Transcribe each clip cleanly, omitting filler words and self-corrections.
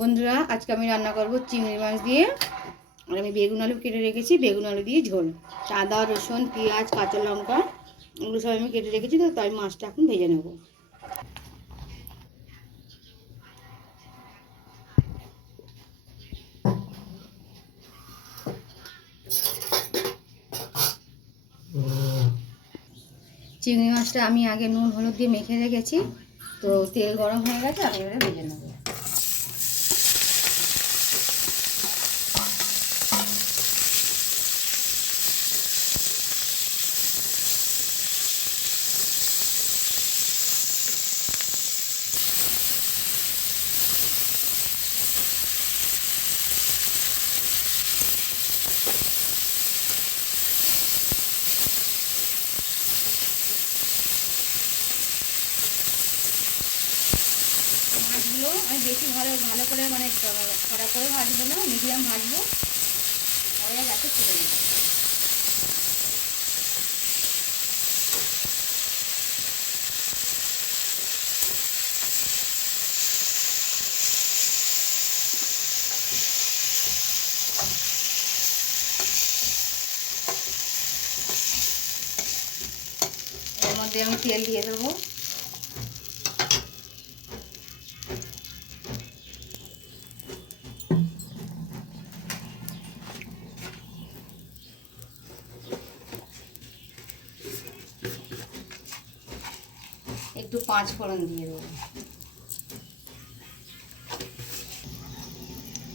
বন্ধুরা, আজকে আমি রান্না করব চিংড়ি মাছ দিয়ে। আর আমি বেগুন আলু কেটে রেখেছি, বেগুন আলু দিয়ে ঝোল। আদা, রসুন, পেঁয়াজ, কাঁচা লঙ্কা এগুলো সব আমি কেটে রেখেছি। তো তাই মাছটা এখন ভেজে নেব। চিংড়ি মাছটা আমি আগে নুন হলুদ দিয়ে মেখে রেখেছি। তো তেল গরম হয়ে গেছে, আমি এবারে ভেজে নেব। মাছগুলো আমি বেশি ভালো করে কড়া করে ভাজবো না, মিডিয়াম ভাজবো। হয়ে গেছে, তুলে নেব। এর মধ্যে আমি তেল দিয়ে দেবো। একটু 5 ফোড়ন দিয়ে দেবো।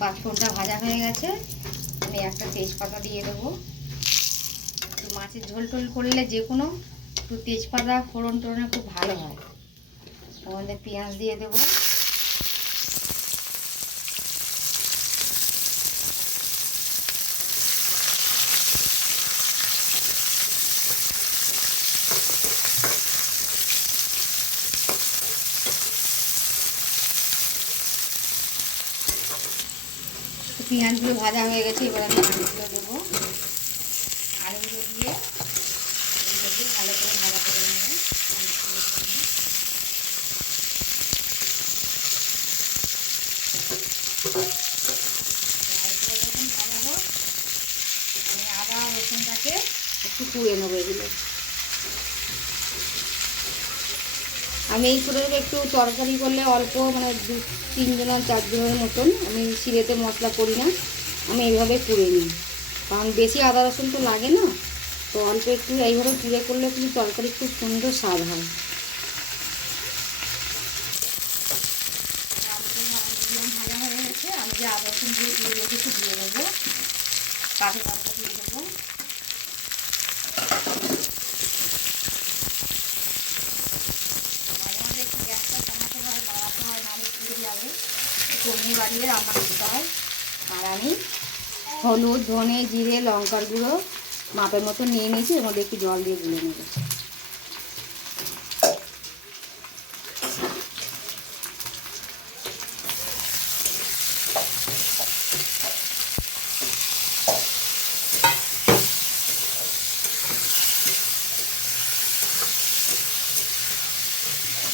5 ফোড়নটা ভাজা হয়ে গেছে, আমি একটা তেজপাতা দিয়ে দেবো। একটু মাছের ঝোল টোল করলে যে কোনো একটু তেজপাতা ফোড়ন টোড়নে খুব ভালো হয়। ওর মধ্যে পেঁয়াজ দিয়ে দেবো। পেঁয়াজগুলো ভাজা হয়ে গেছে, এবার আমি আলুগুলো দেবো। আলুগুলো দিয়ে ভালো করে ভাজা করে নেব। আলুগুলো যখন ভাজাবো, আমি আদা রসুনটাকে একটু পুড়ে নেবো। এগুলো আমি এই করে একটু তরকারি করলে অল্প 2-3 জন 4 জনের মতন আমি শিলেতে মশলা করি না, আমি এইভাবে পুড়ে নিই। কারণ বেশি আদা রসুন তো লাগে না, তো অল্প একটু এইভাবে পুড়ে করলে কিন্তু তরকারি খুব সুন্দর স্বাদ হয়। ভাজা হয়ে গেছে, আমি যে আদা রসুন দিয়ে পুড়ে রেখেছি দিয়ে দেবো। কাঁচা লঙ্কা দিয়ে দেবো। একটু গ্যাসটা কমাতে হয়, বাড়াতে হয়, নাহলে পুড়ে যাবে। কমিয়ে বাড়িয়ে রান্না করতে হয়। আর আমি হলুদ, ধনে, জিরে, লঙ্কার গুঁড়ো মাপের মতো নিয়ে নিয়েছি, এর মধ্যে একটু জল দিয়ে গুলে নেব।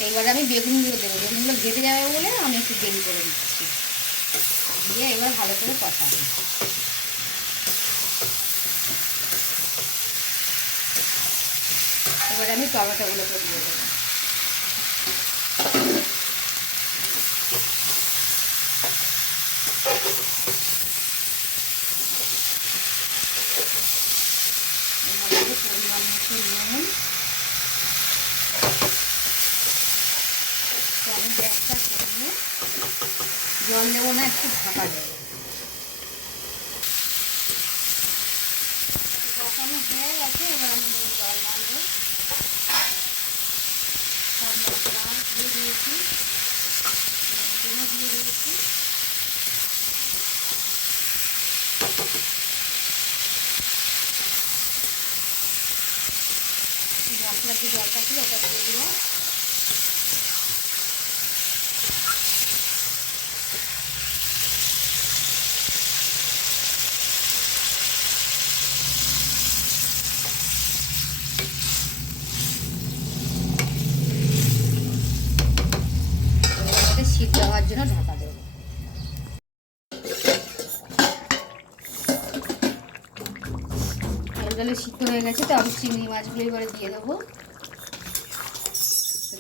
এবার আমি বেগুনগুলো দেবো। বেগুনগুলো ঘেটে যাবে বলে আমি একটু দেরি করে দিচ্ছি। দিয়ে এবার ভালো করে কষাবো। এবার আমি টমেটোগুলোকে দিয়ে দেবো। পরিমাণ মতো নুন। তো আমি গ্যাসটা কমিয়ে জল দেবো না, একটু ঢাকা দেবো। কষানো হয়ে গেছে, এবার আমি জল নাড়বো। সব মশলা দিয়ে দিয়েছি, দিয়ে দিয়েছি। মশলার যে জলটা ছিল ওটা দিয়ে দিলাম। সিদ্ধ হওয়ার জন্য ঢাকা দেবো। জলে সিদ্ধ হয়ে গেছে, তো আমি চিংড়ি মাছগুলো এবারে দিয়ে দেবো।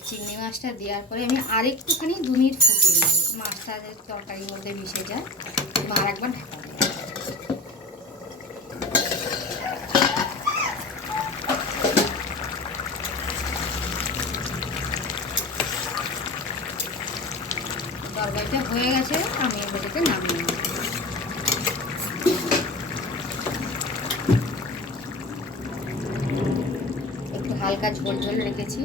চিংড়ি মাছটা দেওয়ার পরে আমি আরেকটুখানি 2 মিনিট ফুটিয়ে নেব, মাছটা যাতে তরকারির মধ্যে মিশে যায়। আর একবার ঢাকা দেবো। তরকারিটা হয়ে গেছে, আমি এটাকে নামিয়ে নেব। একটু হালকা ঝোল ঝোল রেখেছি।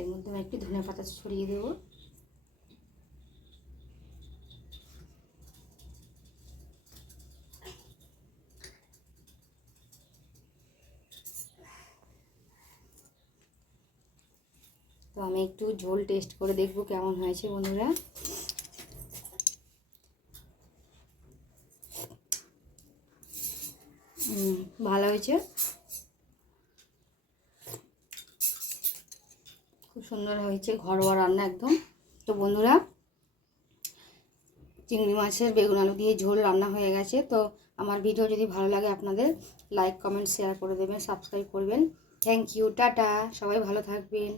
এর মধ্যে আমি একটু ধনে পাতা ছড়িয়ে দেবো। তো আমি একটু ঝোল টেস্ট করে দেখবো কেমন হয়েছে বন্ধুরা। ভালো হয়েছে, খুব সুন্দর হয়েছে, ঘরোয়া রান্না একদম। তো বন্ধুরা, চিংড়ি মাছের বেগুন আলু দিয়ে ঝোল রান্না হয়ে গেছে। তো আমার ভিডিও যদি ভালো লাগে আপনাদের লাইক কমেন্ট শেয়ার করে দেবেন, সাবস্ক্রাইব করবেন। থ্যাংক ইউ, টাটা, সবাই ভালো থাকবেন।